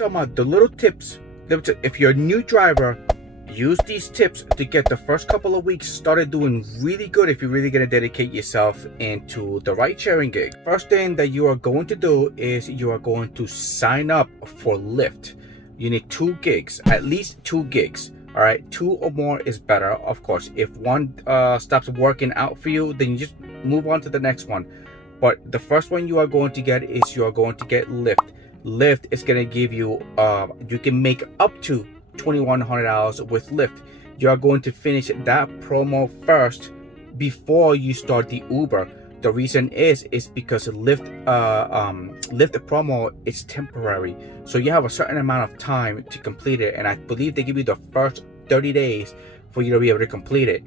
Talking about the little tips. If you're a new driver, use these tips to get the first couple of weeks started doing really good if you're really going to dedicate yourself into the ride sharing gig. First thing that you are going to do is you are going to sign up for Lyft. You need 2 gigs, at least 2 gigs. All right, 2 or more is better, of course. If one stops working out for you, then you just move on to the next one. But the first one you are going to get is you are going to get Lyft. Lyft is going to give you, you can make up to $2,100 with Lyft. You are going to finish that promo first before you start the Uber. The reason is because Lyft promo is temporary, so you have a certain amount of time to complete it, and I believe they give you the first 30 days for you to be able to complete it.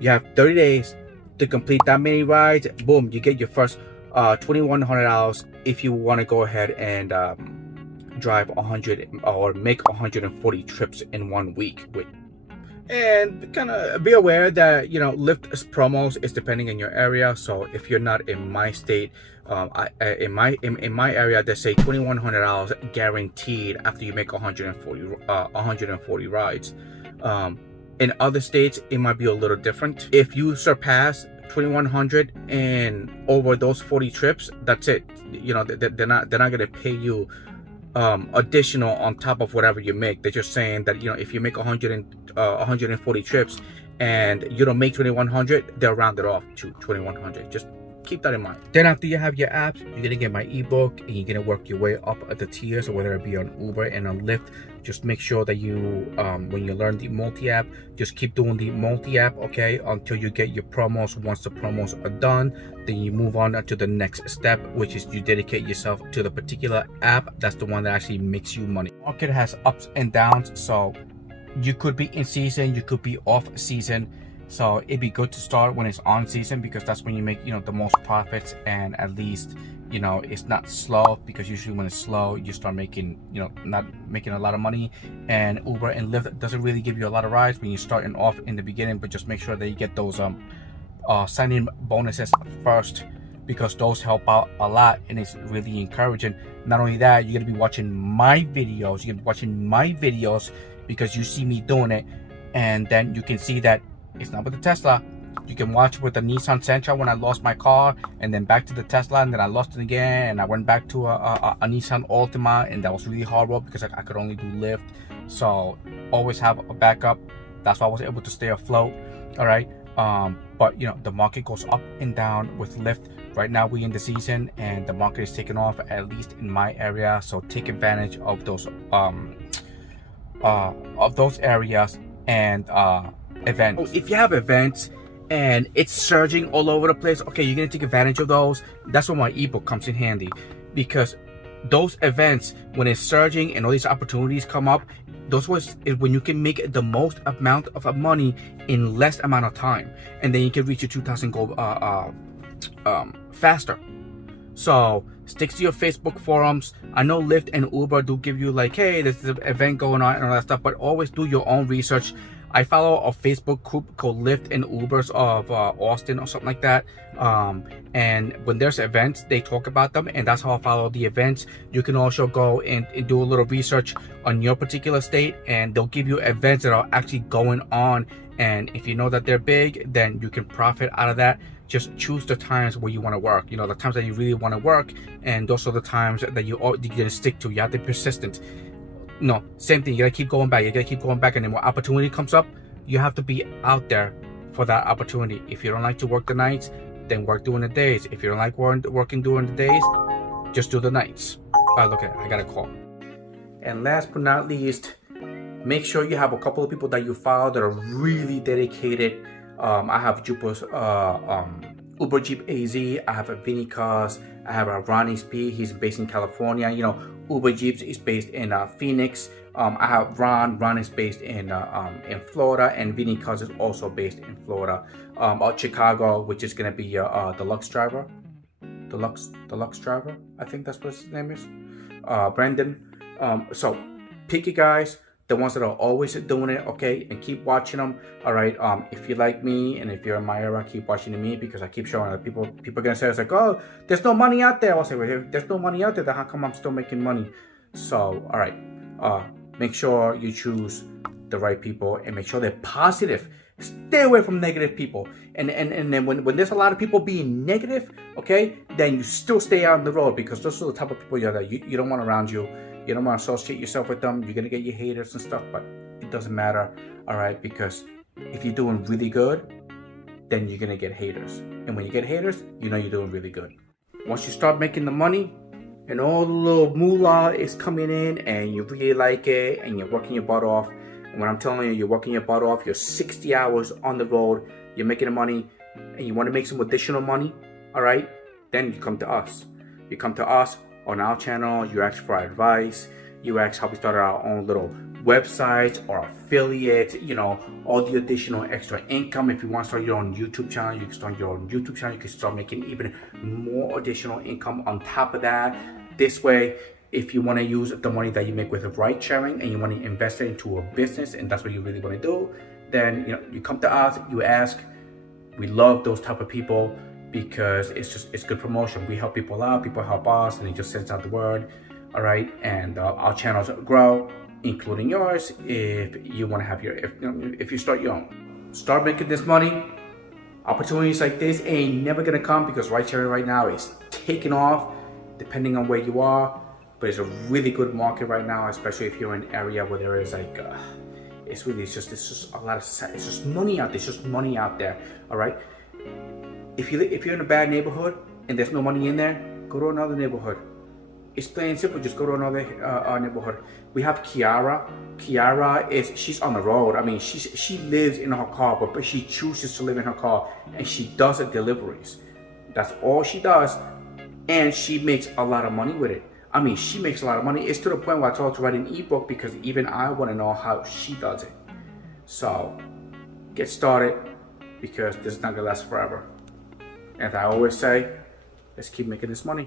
You have 30 days to complete that many rides. Boom, you get your first $2,100 if you want to go ahead and drive 100 or make 140 trips in 1 week. And kind of be aware that, you know, Lyft promos is depending on your area. So if you're not in my state, in my area, they say $2,100 guaranteed after you make 140 rides. In other states, it might be a little different. If you surpass 2,100 and over those 40 trips, that's it. You know, they're not gonna pay you additional on top of whatever you make. They're just saying that, you know, if you make 140 trips and you don't make 2,100, they'll round it off to 2,100. Just keep that in mind. Then after you have your apps, you're gonna get my ebook and you're gonna work your way up the tiers, or whether it be on Uber and on Lyft. Just make sure that you when you learn the multi-app, just keep doing the multi-app, okay, until you get your promos. Once the promos are done, then you move on to the next step, which is you dedicate yourself to the particular app. That's the one that actually makes you money. The market has ups and downs, so you could be in season, you could be off season. So it'd be good to start when it's on season, because that's when you make, you know, the most profits, and at least, you know, it's not slow, because usually when it's slow, you start making, you know, not making a lot of money. And Uber and Lyft doesn't really give you a lot of rides when you're starting off in the beginning, but just make sure that you get those sign-in bonuses first, because those help out a lot and it's really encouraging. Not only that, you're gonna be watching my videos. You're gonna be watching my videos because you see me doing it, and then you can see that it's not with the Tesla. You can watch with the Nissan Sentra when I lost my car, and then back to the Tesla, and then I lost it again, and I went back to a Nissan Altima, and that was really horrible because I could only do Lyft. So always have a backup. That's why I was able to stay afloat. All right. But you know, the market goes up and down with Lyft. Right now we're in the season and the market is taking off, at least in my area. So take advantage of those areas and events. If you have events and it's surging all over the place, okay, you're gonna take advantage of those. That's where my ebook comes in handy, because those events, when it's surging and all these opportunities come up, those was when you can make the most amount of money in less amount of time, and then you can reach your 2,000 goal faster. So stick to your Facebook forums. I know Lyft and Uber do give you like, hey, there's an event going on and all that stuff, but always do your own research. I follow a Facebook group called Lyft and Ubers of Austin or something like that. And when there's events, they talk about them, and that's how I follow the events. You can also go and do a little research on your particular state, and they'll give you events that are actually going on. And if you know that they're big, then you can profit out of that. Just choose the times where you want to work. You know, the times that you really want to work, and those are the times that you're gonna stick to. You have to be persistent. No, same thing. You gotta keep going back. You gotta keep going back, and then when opportunity comes up, you have to be out there for that opportunity. If you don't like to work the nights, then work during the days. If you don't like working during the days, just do the nights. Look at it, I got a call. And last but not least, make sure you have a couple of people that you follow that are really dedicated. I have Jupiter's Uber Jeep AZ. I have a Vinny Cars. I have a Ronnie Speed. He's based in California. You know, Uber Jeeps is based in Phoenix. I have Ron is based in Florida, and Vinny Cars is also based in Florida. Chicago, which is gonna be Deluxe Driver. Deluxe Driver, I think that's what his name is. Brandon. So pick your guys, the ones that are always doing it, okay, and keep watching them. All right. If you like me and if you're in my era, keep watching me, because I keep showing that people are gonna say, it's like, oh, there's no money out there. I'll say, well, if there's no money out there, then how come I'm still making money? So, all right. make sure you choose the right people and make sure they're positive. Stay away from negative people. And then when there's a lot of people being negative, okay, then you still stay out on the road, because those are the type of people that you don't want around you. You don't want to associate yourself with them. You're going to get your haters and stuff, but it doesn't matter, all right? Because if you're doing really good, then you're going to get haters. And when you get haters, you know you're doing really good. Once you start making the money and all the little moolah is coming in and you really like it and you're working your butt off, and when I'm telling you, you're working your butt off, you're 60 hours on the road, you're making the money, and you want to make some additional money, all right? Then you come to us. You come to us on our channel, you ask for advice, you ask how we started our own little websites or affiliates, you know, all the additional extra income. If you want to start your own YouTube channel, you can start your own YouTube channel. You can start making even more additional income on top of that. This way, if you want to use the money that you make with ride sharing and you want to invest it into a business, and that's what you really want to do, then you know, you come to us, you ask. We love those type of people because it's good promotion. We help people out, people help us, and it just sends out the word. All right, and our channels grow, including yours. If you want to have if you start your own, start making this money. Opportunities like this ain't never gonna come, because ride sharing right now is taking off, depending on where you are. But it's a really good market right now, especially if you're in an area where there is like, it's just a lot of, it's just money out there. It's just money out there. All right. If you're in a bad neighborhood and there's no money in there, go to another neighborhood. It's plain and simple. Just go to another neighborhood. We have Kiara. Kiara she's on the road. I mean, she lives in her car, but she chooses to live in her car, and she does deliveries. That's all she does, and she makes a lot of money with it. I mean, she makes a lot of money. It's to the point where I told her to write an ebook, because even I want to know how she does it. So get started, because this is not gonna last forever. As I always say, let's keep making this money.